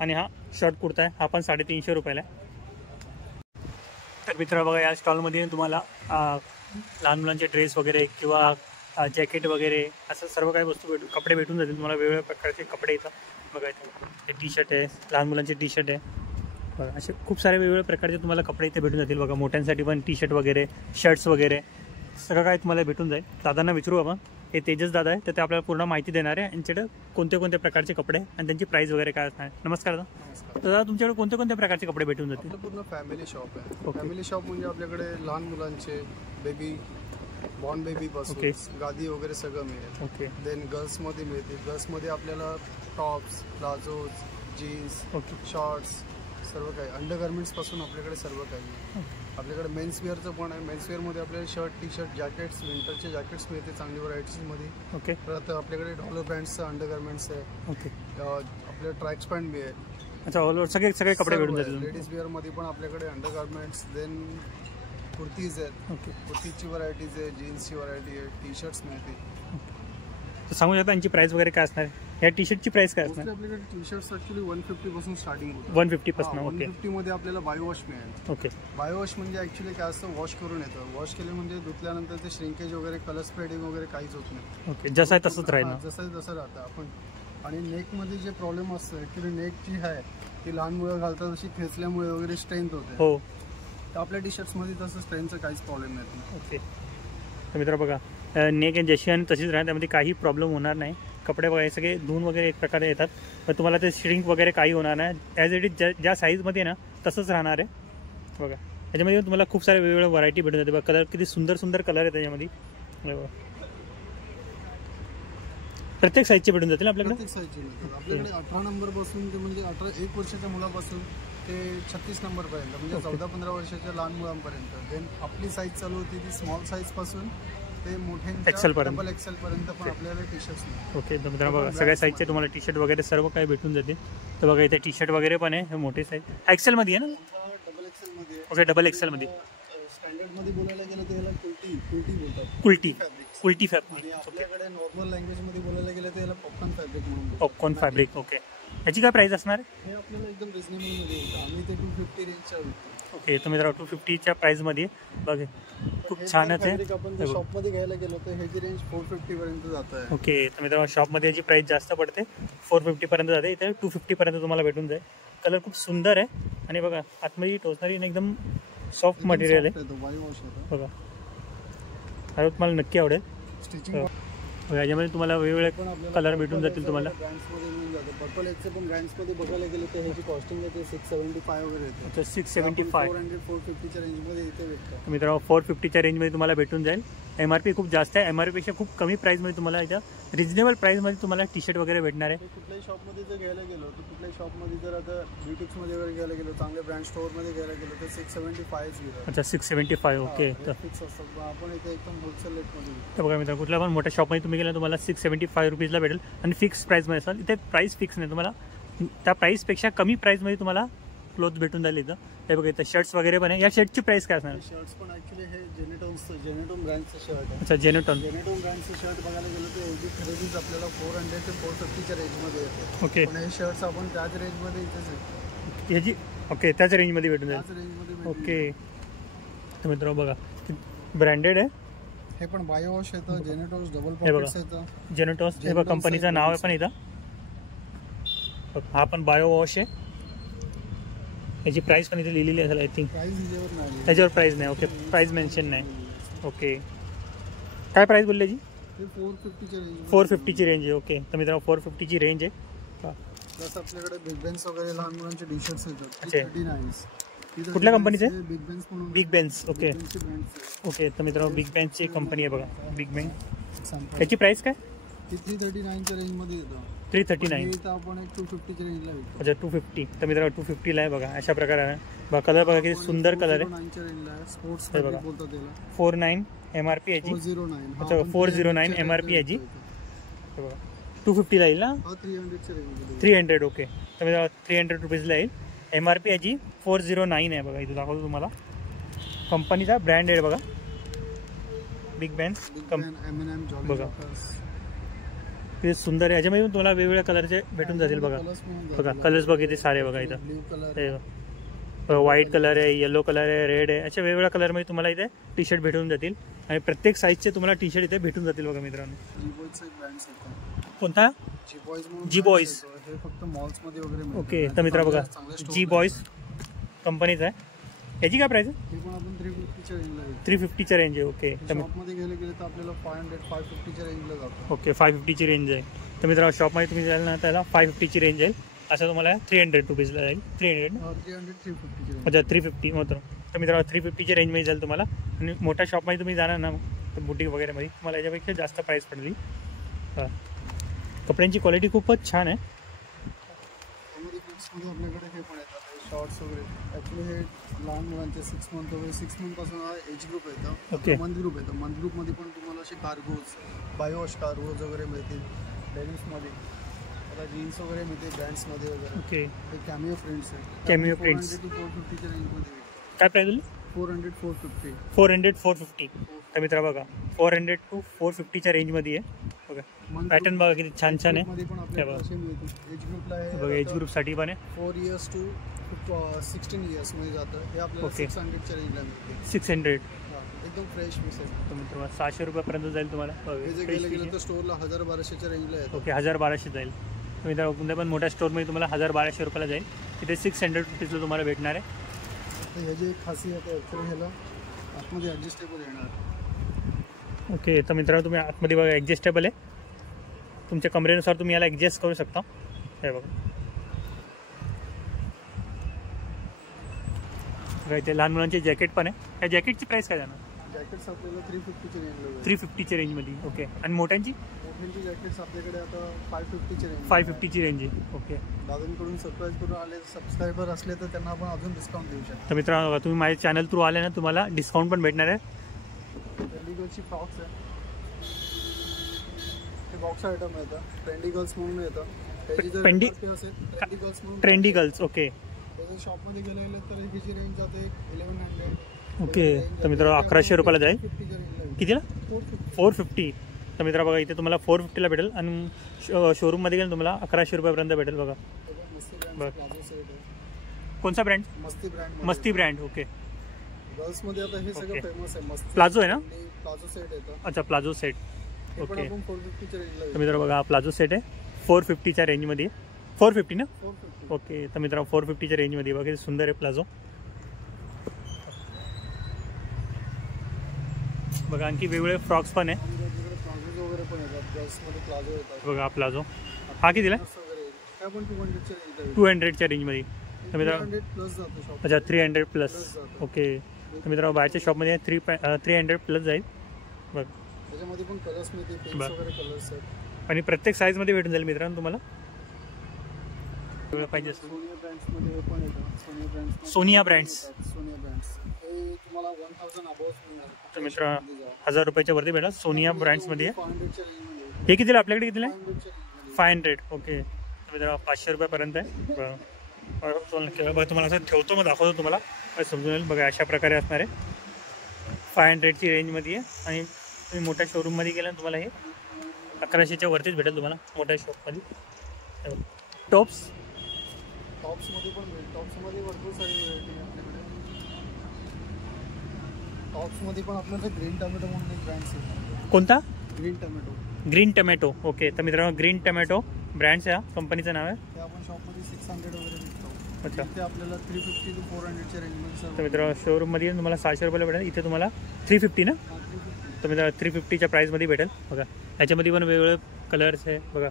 आणि हा शॉर्ट कुर्ता आहे, हा पण 350 रुपयाला आहे. तर मित्र बघा या स्टॉलमध्ये तुम्हाला लहान मुलांचे ड्रेस वगैरे किंवा जॅकेट वगैरे असं सर्व काही वस्तू कपडे भेटून जातील तुम्हाला. वेगवेगळ्या प्रकारचे कपडे इथं बघा, इथे हे टी शर्ट आहे, लहान मुलांचे टी शर्ट आहे. बघा असे खूप सारे वेगवेगळ्या प्रकारचे तुम्हाला कपडे इथे भेटून जातील. बघा मोठ्यांसाठी पण टी शर्ट वगैरे, शर्ट्स वगैरे सगळं काय तुम्हाला भेटून जाईल. दादांना विचारू आपण, हे तेजस दादा आहे, तर ते आपल्याला पूर्ण माहिती देणार आहे यांच्याकडे कोणते कोणते प्रकारचे कपडे आणि त्यांची प्राईस वगैरे काय असणार. नमस्कार दादा. दादा तुमच्याकडे कोणते कोणत्या प्रकारचे कपडे भेटून जातील? पूर्ण फॅमिली शॉप आहे. फॅमिली शॉप म्हणजे आपल्याकडे लहान मुलांचे बेबी, बॉर्न बेबी पासून गादी वगैरे सगळं मिळेल. ओके देन गर्ल्समध्ये मिळतील. गर्ल्समध्ये आपल्याला टॉप्स, प्लाझोज, जीन्स, शॉर्ट्स सर्व काही, अंडरगार्मेंट्स पासून आपल्याकडे सर्व काही. आपल्याकडे मेन्सवेअरचं पण आहे. मेन्सवेअरमध्ये आपल्याला शर्ट, टी शर्ट, जॅकेट्स, विंटरचे जॅकेट्स मिळते चांगली व्हरायटीजमध्ये. ओके परत आपल्याकडे डॉलर ब्रँड्सचं अंडरगार्मेंट्स आहे. ओके आपल्याला ट्रॅक्स पॅन्ट मिळेल. अच्छा ऑल ओव्हर सगळे कपडे भेटून जातील. लेडीज वेअरमध्ये पण आपल्याकडे अंडरगार्मेंट्स, देन कुर्तीज आहेत. ओके कुर्तीची व्हरायटीज आहे, जीन्सची व्हरायटी आहे, टी शर्ट्स मिळतील. तर सांगू शकता यांची प्राइस वगैरे काय असणार आहे? ह्या टी शर्टची प्राइस काय असणार? आपल्याकडे टी शर्ट्स ॲक्च्युली 150 पासून स्टार्टिंग होतं. 150 पासून. ओके 150 मध्ये आपल्याला बाय वॉश मिळेल. ओके बाय वॉश म्हणजे ॲक्च्युली काय असतं, वॉश करून येतं. वॉश केले म्हणजे धुतल्यानंतर ते श्रिंकेज वगैरे, कलर स्प्रेडिंग वगैरे काहीच होत नाही. ओके जसं आहे तसंच राहील. जसं आहे तसं राहतं. आपण आणि नेकमध्ये जे प्रॉब्लेम असतं ॲक्च्युली, नेक जी आहे ती लहान मुलं घालतात तशी खेचल्यामुळे वगैरे स्ट्रेंथ होते. हो तर आपल्या टी शर्ट्समध्ये तसं स्ट्रेंथचं काहीच प्रॉब्लेम नाही. ओके तर मित्र बघा नेक जशी आणि तशीच राहते, त्यामध्ये काही प्रॉब्लेम होणार नाही. कपडे बघा हे सगळे धुवून वगैरे एक प्रकारे येतात, तर तुम्हाला ते श्रिंक वगैरे काही होणार नाही. ॲज इट इज ज्या साईजमध्ये ना तसंच राहणार आहे. बघा त्याच्यामध्ये तुम्हाला खूप सारे वेगवेगळ्या व्हरायटी भेटून जाते. बघा कलर किती सुंदर सुंदर कलर आहे त्याच्यामध्ये. बघा प्रत्येक साईजचे भेटून जातील आपल्याकडे. प्रत्येक साईजचे मिळतात आपल्याकडे. 18 नंबर पासून ते म्हणजे 1 वर्षाच्या मुलापासून ते 36 नंबरपर्यंत, म्हणजे 14-15 वर्षाच्या लहान मुलांपर्यंत. देन आपली साईज चालू होती ती स्मॉल साईजपासून ते मोठे एक्सेल पर्यंत, डबल एक्सेल पर्यंत पण आपल्याला टी शर्ट्स मिळतात. ओके तर मित्रांनो बघा सगळ्या साईजचे तुम्हाला टी शर्ट वगैरे सर्व काही भेटून जातील. तर बघा इथे टी शर्ट वगैरे पण आहे, हे मोठी साईज एक्सेलमध्ये आहे ना. डबल एक्सेलमध्ये. ओके डबल एक्सेलमध्ये. स्टँडर्डमध्ये बोलायला गेलं तर याला कुल्टी बोलतात. कुल्टी फॅब्रिक. आणि आपल्याकडे नॉर्मल लँग्वेजमध्ये बोलायला गेलं तर याला पॉपकॉर्न फॅब्रिक म्हणून बोलतात. Popcorn fabric. ओके याची काय प्राइस असणार आहे? हे आपल्याला एकदम रिजनेबलमध्ये येतं. आम्ही ते 250 रेंजच्या विकतो. ओके तर मित्रांनो 250च्या प्राईसमध्ये बघा खूप छानच आहे. आपण जर शॉपमध्ये घ्यायला गेलो तर ह्याची रेंज 450 पर्यंत जात आहे. ओके तर मित्रांनो शॉपमध्ये याची प्राईस जास्त पडते, 450 पर्यंत जाते. इथे 250 पर्यंत तुम्हाला भेटून जाईल. कलर खूप सुंदर आहे आणि बघा आतमध्ये टोचणारी एकदम सॉफ्ट मटेरियल आहे. वॉश होतं बघा आता तुम्हाला नक्की आवडेल. स्टिचिंग याच्यामध्ये तुम्हाला वेगवेगळे पण आपल्याला कलर भेटून जातील तुम्हाला. ब्रँड्समध्ये मिळून जातं. पर्पल एक्सचे पण ब्रँड्समध्ये बघायला गेलं तर ह्याची कॉस्टिंग येते 675 वगैरे येते. अच्छा 675. 400-450च्या रेंजमध्ये इथे भेटतं. मित्रांनो 450च्या रेंजमध्ये तुम्हाला भेटून जाईल. MRP खूप जास्त आहे. MRPपेक्षा खूप कमी प्राईसमध्ये तुम्हाला इथं रिजनेबल प्राईसमध्ये तुम्हाला टी शर्ट वगैरे भेटणार आहे. कुठल्याही शॉपमध्ये जर घ्यायला गेलो तर कुठल्याही शॉपमध्ये जर आता ब्युटिक्समध्ये वगैरे घ्यायला गेलो, चांगल्या ब्रँड स्टोअरमध्ये घ्यायला गेलो तर 675 घेतात. अच्छा 675. ओके. तर फिक्स असतं. आपण इथे एकदम होलसेल रेटमध्ये घेतो. तर बघा मित्रांनो कुठल्या पण मोठ्या शॉपमध्ये तुम्ही गेला तुम्हाला 675 रुपीजला भेटेल आणि फिक्स प्राईसमध्ये असाल. इथे प्राईस फिक्स नाही, तुम्हाला त्या प्राईसपेक्षा कमी प्राईसमध्ये तुम्हाला क्लोथ भेटून जाईल इथं. हे बघा इथं शर्ट्स वगैरे पण आहे. या शर्टची प्राईस काय असणार? शर्ट्स पण ॲक्च्युली हे जेनेटोन ब्रँडचं शर्ट आहे. अच्छा जेनेटॉन ब्रँडचं शर्ट बघायला गेलं तर याची खरेदीच आपल्याला 400 ते 450च्या रेंजमध्ये येते. ओके. पण हे शर्ट्स आपण त्याच रेंजमध्ये इथेच आहे. ह्याची ओके त्याच रेंजमध्ये भेटून त्याच जाईल. रेंजमध्ये ओके. तर मित्रांनो बघा ब्रँडेड आहे. हे पण बायो वॉश येतं, जेनेटॉस डबल हे बघा. पॉकेट्स येतं. जेनेटॉस हे बघा कंपनीचं नाव आहे पण इथं. हा पण बायो वॉश आहे. याची प्राईस पण इथे लिहिलेली असेल आय थिंक. प्राइस हिच्यावर नाही. त्याच्यावर प्राईस नाही. ओके प्राईस मेन्शन नाही. ओके काय प्राईस बोलले जी? हे 450च्या रेंज. 450ची रेंज आहे. ओके तर मित्रांनो 450ची रेंज आहे. प्लस आपल्याकडे बिग बेन्स वगैरे लहान मुलांचे टी शर्ट्स येतात. अच्छा. 39. कुठल्या कंपनीचे? बिग बेन्स म्हणून. Big Bens. ओके बेन्सचे brands आहेत. ओके तर मित्रांनो बिग बेन्सची कंपनी आहे बघा बिग बेन. Example. त्याची प्राईस काय? ती 339च्या रेंजमध्ये येतं. 339. इथं आपण एक 250च्या रेंजला विकतो. अच्छा 250. तर मित्रांनो 250ला आहे बघा अशा प्रकारे आहे. बघा कलर बघा किती सुंदर कलर आहे. 409च्या रेंजला आहे. स्पोर्ट्स हे बघा. बोलतात त्याला. 49 MRP याची. 409. अच्छा 409 MRP याची. हे बघा 250ला येईल ना? हा 300च्या रेंजमध्ये. 300. ओके तर मित्रांनो 300 रुपीजला येईल. MRP याची 409 आहे बघा. इथं दाखवतो तुम्हाला. कंपनीचा ब्रँड आहे बघा बिग बॅन. M&M, Jolly बघा. Rockers. ते सुंदर आहे. याच्यामध्ये पण तुम्हाला वेगवेगळ्या कलरचे भेटून जातील बघा. Colours पण बघा जातील. कलर्स बघा किती सारे बघा इथं. Blue colour. हे बघा व्हाईट कलर आहे, येलो कलर आहे, रेड आहे. अशा वेगवेगळ्या कलरमध्ये तुम्हाला इथे टी शर्ट भेटून जातील आणि प्रत्येक साईजचे तुम्हाला टी शर्ट इथे भेटून जातील बघा मित्रांनो. G-Boyचा एक ब्रँड आहे. कोणता? G-Boys म्हणून G-Boys. brands येतो. हे फक्त मॉल्स मध्ये वगैरे मिळतं. ओके तर मित्रा बघा चांगल्या store जी बॉयज कंपनीचा आहे. याची काय प्राईस आहे? हे पण आपण 350च्या रेंजला विकतो. 350च्या रेंज आहे. ओके तर शॉपमध्ये गेले तर आपल्याला 500-550च्या रेंजला जातो. ओके 550ची रेंज आहे. तर मित्रांनो शॉपमध्ये तुम्ही जाल ना त्याला 550ची रेंज आहे. असं तुम्हाला 300 रुपीजला जाईल. 300 300-350च्या रेंज. अच्छा 350 होतं. तर मित्रांनो 350ची रेंजमध्ये जाईल तुम्हाला. आणि मोठ्या शॉपमध्ये तुम्ही जाणार ना तर बुटीक वगैरेमध्ये तुम्हाला याच्यापेक्षा जास्त प्राईस पडली. हां कपड्यांची क्वालिटी खूपच छान आहे. त्यामध्ये बुक्समध्ये आपल्याकडे हे पण येतात शॉर्ट्स वगैरे. ॲक्च्युली हे लहान मुलांचे 6 मंथ वगैरे 6 मंथपासून हा एज ग्रुप येतं. ओके. मंथ ग्रुप येतं. मंथ ग्रुपमध्ये पण तुम्हाला असे कार्गोज बायोवॉश कार्गोज वगैरे मिळतील. डेनिम्समध्ये आता जीन्स वगैरे मिळते ब्रँड्समध्ये वगैरे. ओके हे कॅमिओ प्रिंट्स आहे. Cameo prints. 400-450च्या रेंजमध्ये काय प्राईस बोलली? 400-450. 400-450. तर मित्रा बघा 400 to 450च्या रेंजमध्ये आहे बघा. पॅटर्न बघा किती छान छान आहे. मध्ये पण आपल्याला असे मिळतील. एज ग्रुपला बघा एज आहे ग्रुपसाठी पण आहे. 4 इयर्स टू 16 इयर्स मध्ये जातं. हे आपल्याला ओके. 600च्या रेंजला मिळते. 600. हा, एकदम फ्रेश पीस आहे. तर मित्र 600 रुपयापर्यंत जाईल तुम्हाला. हे जे Fresh गेलं piece तर स्टोअरला 1000-1200च्या रेंजला येतं. ओके 1000-1200 जाईल. तर मित्र कोणत्या पण मोठ्या स्टोअरमध्ये तुम्हाला 1000-1200 रुपयाला जाईल. तिथे 600 रुपीजला तुम्हाला भेटणार आहे. तर ह्याची एक खासियत आहे ॲक्च्युली ह्याला आतमध्ये ॲडजस्टेबल येणार. ओके तर मित्रांनो तुम्ही आतमध्ये बघा ॲडजस्टेबल आहे. तुमच्या कमरेनुसार तुम्ही याला ॲडजस्ट करू शकता. हे बघा बघा इथे लहान मुलांचे जॅकेट पण आहे. या जॅकेटची प्राईस काय जाणार? जॅकेट्स आपल्याला 350च्या रेंजला 350च्या रेंजमध्ये. ओके आणि मोठ्यांची मोठ्यांची जॅकेट्स आपल्याकडे आता 550च्या रेंज. 550ची रेंज आहे. ओके दादांकडून सबस्क्रायबर असले तर त्यांना आपण अजून डिस्काउंट देऊ शकतो. तर मित्रांनो तुम्ही माझ्या चॅनल थ्रू आले ना तुम्हाला डिस्काउंट पण भेटणार आहे. ट्रेंडी गर्ल्सची फ्रॉक्स आहे. हे बॉक्स आयटम येतं. ट्रेंडी गर्ल्स म्हणून येतं. त्याची जर ट्रेंडी- MRP असेल ट्रेंडी गर्ल्स म्हणून ट्रेंडी गर्ल्स. ओके त्याच्या शॉपमध्ये गेले तर ह्याची रेंज जाते 1100. ओके तर मित्रांनो 1100 रुपयाला जाईल. 50च्या रेंजला कितीला? 450. 450. तर मित्रा बघा इथे तुम्हाला 450ला भेटेल आणि शोरूममध्ये गेलं तुम्हाला 1100 रुपयापर्यंत भेटेल बघा. मस्ती ब्रँड बरं. प्लाझो सेट आहे. कोणचा ब्रँड? मस्ती ब्रँड. मस्ती ब्रँड. ओके गर्ल्समध्ये आता हे सगळं ओके. फेमस आहे. मस्ती प्लाझो आहे ना? प्लाझो सेट येतं. अच्छा प्लाझो सेट. हे पण ओके आपण 450च्या रेंजला तर मित्र बघा हा प्लाझो सेट आहे 450च्या रेंजमध्ये. 450 ना? 450. ओके तर मित्र 450च्या रेंजमध्ये बघा किती सुंदर आहे प्लाझो. बघा आणखी वेगवेगळे फ्रॉक्स पण आहे. प्लाझोज वगैरे पण येतात, गर्ल्समध्ये प्लाझो येतात. बघा प्लाझो हा कितीला आहे? वगैरे त्या पण 200च्या रेंज 200च्या रेंजमध्ये. तर मित्रांनो 300 प्लस जातो शॉप. अच्छा 300 प्लस. ओके. तर मित्रांनो बाहेरच्या शॉपमध्ये 300 प्लस जाईल. बघ त्याच्यामध्ये पण कलर्स मिळते, पेन्स वगैरे कलर्स आहेत. आणि प्रत्येक साईजमध्ये भेटून जाईल मित्रांनो तुम्हाला वेगळं पाहिजे असेल. सोनिया ब्रँड्समध्ये हे पण येतात. सोनिया ब्रँड्स. सोनिया ब्रँड्स हे तुम्हाला 1000 अबोव्ह मिळणार. तर मित्र 1000 रुपयाच्या वरती भेटा सोनिया ब्रँड्समध्ये आहे. 500च्या रेंजमध्ये. हे कितीला आपल्याकडे कितीला आहे? 500च्या रेंजमध्ये. 500. ओके. तर मित्र 500 रुपयापर्यंत आहे. बघा तुम्हाला असं ठेवतो, मग दाखवतो तुम्हाला समजून येईल. बघा अशा प्रकारे असणार आहे. 500ची रेंजमध्ये आहे. आणि तुम्ही मोठ्या शोरूममध्ये गेला तुम्हाला हे 1100च्या वरतीच भेटेल तुम्हाला मोठ्या शॉपमध्ये. टॉप्स टॉप्समध्ये पण मिळेल. टॉप्समध्ये भरपूर सारी व्हरायटी आहे आपल्याकडे. टॉप्समध्ये पण आपल्याकडे ग्रीन टोमॅटो म्हणून एक ब्रँड्स आहे. कोणता? Green tomato. Green tomato. Okay. तर मित्रांनो ग्रीन टोमॅटो ब्रँड्स आहे, कंपनीचं नाव आहे. ते आपण शॉपमध्ये 600 वगैरे विकतो. अच्छा. ते आपल्याला 350 to 400च्या रेंजमध्ये तर मित्रांनो शोरूममध्ये तुम्हाला 600 रुपयाला भेटेल. इथे तुम्हाला 350 ना. 350. तर मित्रांनो 350च्या प्राईसमध्ये भेटेल. बघा याच्यामध्ये पण वेगवेगळे कलर्स आहे. बघा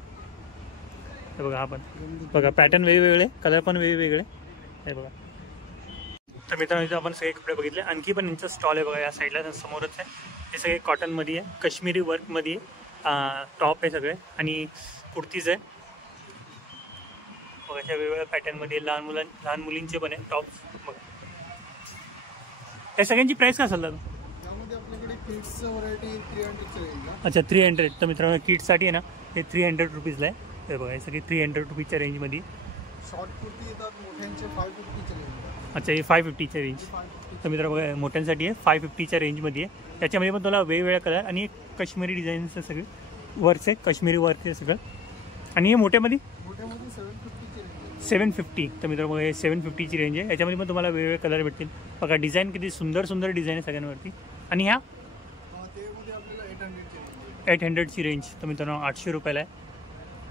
हे बघा हा पण बघा पॅटर्न वेगवेगळे, कलर पण वेगवेगळे हे बघा. तर मित्रांनो इथं आपण सगळे कपडे बघितले. आणखी पण यांचं स्टॉल आहे बघा या साईडला समोरच आहे. हे सगळे कॉटनमध्ये आहे, काश्मीरी वर्कमध्ये टॉप आहे सगळे आणि कुर्तीज आहे बघा. अशा वेगवेगळ्या पॅटर्नमध्ये लहान मुलींचे पण आहे टॉप्स बघा. या सगळ्यांची प्राईस काय असेल दादा? त्यामध्ये आपल्याकडे किड्सचं व्हरायटी 300च्या रेंजला. अच्छा 300. तर मित्रांनो किड्ससाठी आहे ना हे 300 रुपीजला आहे. हे बघा हे सगळे 300 रुपीजच्या रेंजमध्ये. शॉर्ट कुर्ती येतात मोठ्यांचे 550च्या रेंजला. अच्छा हे 550च्या रेंज. तर मित्र बघा मोठ्यांसाठी आहे 550च्या रेंजमध्ये आहे. त्याच्यामध्ये पण तुला वेगवेगळ्या कलर आणि काश्मीरी डिझाईनचं सगळे वर्क्स आहे, काश्मीरी वर्क आहे सगळं. आणि हे मोठ्यामध्ये 750ची रेंज. 750. तर मित्र बघा हे 750ची रेंज आहे. याच्यामध्ये पण तुम्हाला वेगवेगळे कलर भेटतील बघा. डिझाईन किती सुंदर सुंदर डिझाईन आहे सगळ्यांवरती. आणि ह्या त्यामध्ये आपल्याला 800ची रेंज. 800ची रेंज. तर मित्रांनो 800 रुपयाला आहे.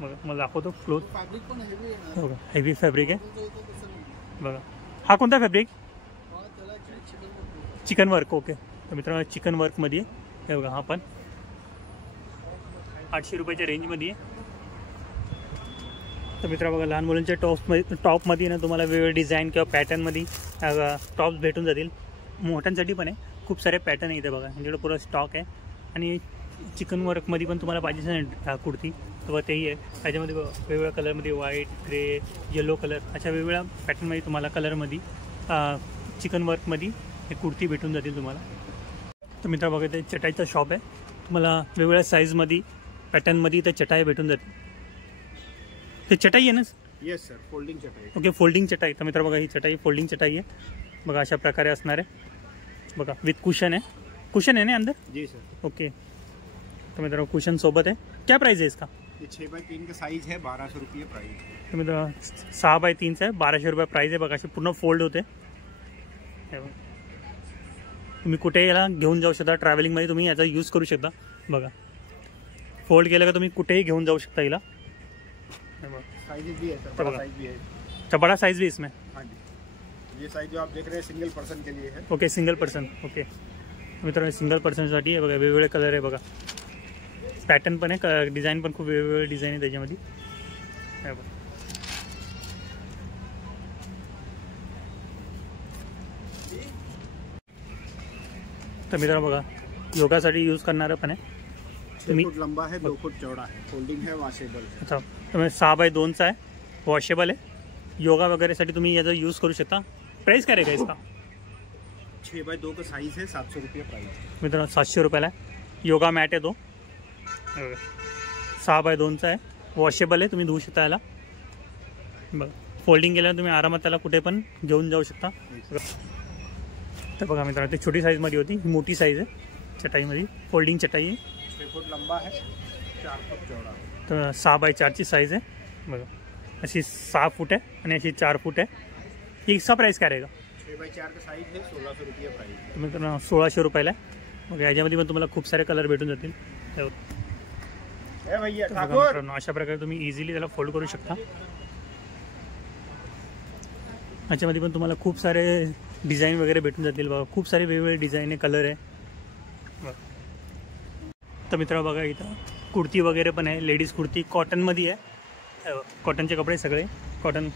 बघा मला दाखवतो फ्लोर. फॅब्रिक पण हेवी येणार. बघा हेवी फॅब्रिक आहे तुमचं इथं तसं नाही. बघा. हा कोणता फॅब्रिक? त्याला ॲक्च्युली चिकन बनतो. Chicken work. ओके. तर मित्रांनो चिकन वर्कमध्ये हे बघा हा पण 800 रुपयाच्या रेंजमध्ये आहे. तर मित्र बघा लहान मुलांच्या टॉपमध्ये ना तुम्हाला वेगवेगळे डिझाईन किंवा पॅटर्नमध्ये टॉप्स भेटून जातील. मोठ्यांसाठी पण आहे, खूप सारे पॅटर्न आहे इथे बघा. यांच्याकडे पुरा स्टॉक आहे. आणि चिकन वर्कमध्ये पण तुम्हाला पाहिजे ना कुर्ती तर तेही आहे. त्याच्यामध्ये वेगवेगळ्या कलरमध्ये व्हाईट, ग्रे, येलो कलर अशा वेगवेगळ्या पॅटर्नमध्ये तुम्हाला कलरमध्ये चिकन वर्कमध्ये हे कुर्ती भेटून जातील तुम्हाला. तर मित्र बघा ते चटाईचा शॉप आहे. तुम्हाला वेगवेगळ्या साईजमध्ये पॅटर्नमध्ये इथे चटाई भेटून जातील. ते चटाई आहे ना? येस सर, फोल्डिंग चटाई. ओके फोल्डिंग चटाई. तर मित्र बघा ही चटाई फोल्डिंग चटाई आहे बघा. अशा प्रकारे असणार आहे बघा. विथ कुशन आहे. कुशन है ना अंदर? जी सर. ओके. तो मित्रों कुशन सोबत है. क्या प्राइस है इसका? ये 6x3 का साइज है, 1200 रुपये प्राइस. तो मित्रों 6x3 है, 1200 रुपये प्राइस आहे बघा. असे पूर्ण फोल्ड होते. तुम्ही कुठे याला घेऊन जाऊ शकता. ट्रॅव्हलिंगमध्ये तुम्ही याचा यूज करू शकता बघा. फोल्ड केलं का तुम्ही कुठेही घेऊन जाऊ शकता याला. साइज भी है सर, बड़ा साइज भी है. अच्छा बड़ा साइज भी इसमें? हाँ जी. ये साइज जो आप देख रहे हैं सिंगल पर्सन के लिए है. Okay single person. ओके मित्रांनो सिंगल पर्सनसाठी आहे बघा. वेगवेगळे कलर आहे बघा. पॅटर्न पण आहे, डिझाईन पण खूप वेगवेगळे डिझाईन आहे त्याच्यामध्ये. तर मित्रांनो बघा योगासाठी यूज करणारं पण आहे. 6 फूट लंबा है, 2 फूट चौड़ा है, फोल्डिंग है, वॉशेबल है. अच्छा तुम्ही 6x2चा आहे, वॉशेबल आहे. योगा वगैरेसाठी तुम्ही याचा यूज करू शकता. प्राइस काय रहेगा इसका? 6x2 का साइज है, 700 रुपये प्राइस. मित्रांनो 700 रुपयाला आहे. योगा मॅट आहे तो. 6x2चा आहे, वॉशेबल आहे. तुम्ही धुवू शकता याला बघा. फोल्डिंग केल्यावर तुम्ही आरामात त्याला कुठे पण घेऊन जाऊ शकता. तर बघा मित्रांनो ते छोटी साईजमध्ये होती, ही मोठी साईज आहे चटाईमध्ये. फोल्डिंग चटाई आहे. 6 फूट लंबा है, 4 फूट चौड़ा. तर 6x4ची साईज आहे बघा. अशी 6 फूट आहे आणि अशी 4 फूट आहे. इसका प्राइस काय रहेगा? 6x4 का साइज है, 1600 रुपये प्राइस. तर मित्रांनो 1600 रुपयाला आहे बघा. याच्यामध्ये पण तुम्हाला खूप सारे कलर भेटून जातील. मित्रांनो अशा प्रकारे तुम्ही इझिली त्याला फोल्ड करू शकता. याच्यामध्ये पण तुम्हाला खूप सारे डिझाईन वगैरे भेटून जातील बघा. खूप सारे वेगवेगळे डिझाईन आहे, कलर आहे बघा. तर मित्रांनो बघा इथं कुर्ती वगैरे पण आहे, लेडीज कुर्ती कॉटनमध्ये आहे, कॉटनचे कपडे सगळे कॉटन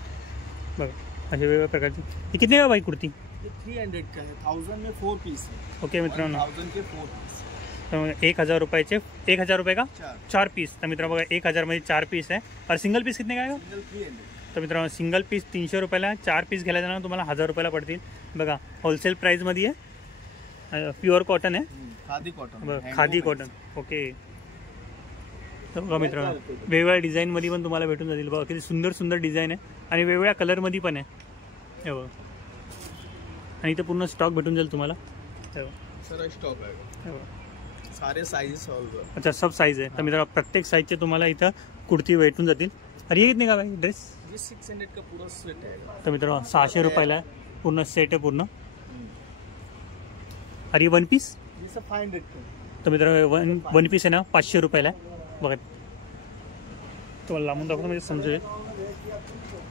बघा असे वेगवेगळ्या प्रकारचे. हे किती आहे बाई कुर्ती? 300 का है, 1000 में 4 पीस है. ओके मित्रांनो, 1000 के 4 पीस. तर 1000 रुपयाचे 1000 रुपये का 4 पीस. तर मित्रांनो बघा 1000मध्ये 4 पीस आहे. और सिंगल पीस कितने का आहे? सिंगल 300. तर मित्रांनो सिंगल पीस 300 रुपयाला, 4 पीस घ्यायला जाणार तुम्हाला 1000 रुपयाला पडतील. बघा होलसेल प्राईजमध्ये आहे, प्युअर कॉटन आहे, खादी कॉटन. बघा खादी कॉटन. ओके. तर बघा मित्रांनो वेगवेगळ्या डिझाईनमध्ये पण तुम्हाला भेटून जातील. बघा किती सुंदर सुंदर डिझाईन आहे आणि वेगवेगळ्या कलरमध्ये पण आहे. हे बघा आणि इथे पूर्ण स्टॉक भेटून जाईल तुम्हाला. हे बघा सारा स्टॉक आहे. हे बघा सारे साइजेस सॉल्व. अच्छा सब साईज आहे. तर मित्रांनो प्रत्येक साईजचे तुम्हाला इथं कुर्ती भेटून जातील. अरे हे कितने का भाई ड्रेस? ये 600 का पूरा सेट है. तर मित्रांनो 600 रुपयाला आहे, पूर्ण सेट आहे पूर्ण. अरे वन पीस? ये सब 500 का. तर मित्रांनो वन पीस आहे ना 500 रुपयाला आहे. बघा तुम्हाला लांबून दाखवतो म्हणजे समजेल.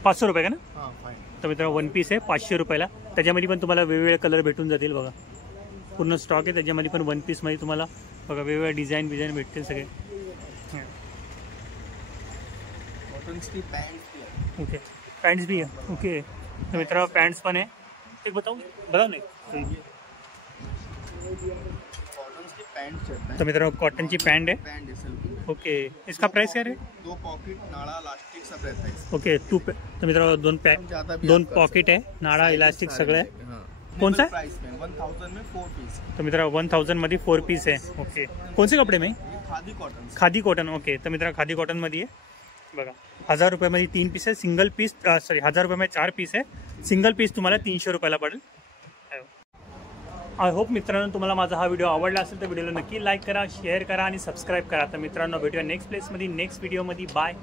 500 रुपये का ना? हां 500. तर मित्रांनो वन पीस आहे 500 रुपयाला. त्याच्यामध्ये पण तुम्हाला वेगवेगळे कलर भेटून जातील. बघा पूर्ण स्टॉक आहे त्याच्यामध्ये पण. वन पीसमध्ये तुम्हाला बघा वेगवेगळे डिझाईन भेटतील सगळे. कॉटन की पैंट भी है. ओके पॅन्ट्स भी आहे. ओके तर मित्रांनो पॅन्ट्स पण आहे. एक बताऊ नाही. कॉटन की पैंट चलता है. तर मित्रांनो कॉटनची पॅन्ट आहे. पैंट है सिल्क. ओके इसका प्राइस क्या है? 2 पॉकेट नाड़ा इलास्टिक सब रहता है. ओके तर मित्रांनो दोन पॉकेट आहे, नाळा इलास्टिक सगळं आहे. हां. कौन सा है? प्राइस में 1000 में 4 पीस. तर मित्रांनो 1000 मध्ये 4 पीस आहे. ओके कौन से कपडे में? ये khadi cotton. Khadi cotton. Okay तर मित्रांनो खादी कॉटनमध्ये आहे. बघा 1000 रुपयामध्ये 3 पीस आहे. सिंगल पीस 1000 रुपयामध्ये 4 पीस आहे. सिंगल पीस तुम्हाला 300 रुपयाला पडेल. आय होप मित्रांनो तुम्हाला माझा हा व्हिडिओ आवडला असेल तर व्हिडिओला नक्की लाईक करा, शेअर करा आणि सबस्क्राईब करा. तर मित्रांनो भेटूया नेक्स्ट प्लेसमध्ये नेक्स्ट व्हिडिओमध्ये. बाय.